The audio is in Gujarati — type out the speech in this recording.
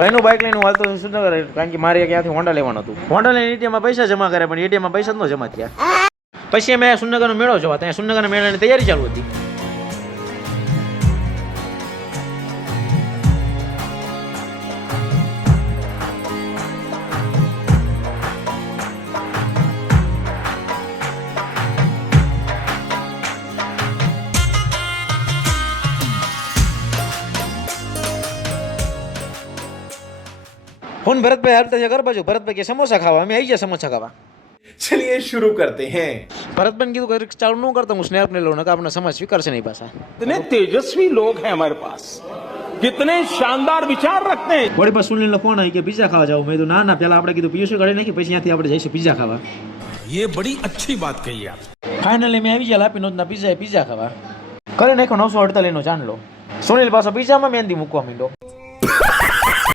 ભાઈનું બાઇક લઈને હું હાલતો સુરનગર, કારણ કે મારે ક્યાંથી હોન્ડા લેવાનું હતું. હોન્ડા લઈને એટીએમમાં પૈસા જમા કર્યા, પણ એટીએમમાં પૈસા જ ન જમા થયા. પછી અમે સુરનગરનો મેળો જોવા, ત્યાં સુરનગરના મેળાની તૈયારી ચાલુ હતી. ફોન ભરતભાઈ હાલતા છે ઘર બાજુ. ભરતભાઈ કે સમોસા ખાવા, અમે આવી ગયા સમોસા ખાવા. चलिए शुरू करते हैं. ભરતભાઈ કીધું કે ચાલુ ન કરતા, હું સ્નેપ ને લઉં, આપણે સમાજ સ્વીકારશે નહીં પાછા. कितने तेजस्वी लोग हैं हमारे पास, कितने शानदार विचार रखते हैं. વળી પાછું સુનિલનો ફોન આવી કે પિઝા ખાવા જાવ. મેં કીધું ના ના, પેલા આપણે કીધું પીયુસી કાઢી નાખી, પછી ત્યાંથી આપણે જઈશું પિઝા ખાવા. ये बड़ी अच्छी बात कही आप. ફાઇનલી મેં આવી ગયા લાપીનોદના પિઝા ખાવા. કરી નાખ્યો 948 નો ચાંદલો. સુનિલ પાછો પિઝામાં મહેંદી મૂકવા માંડ્યો.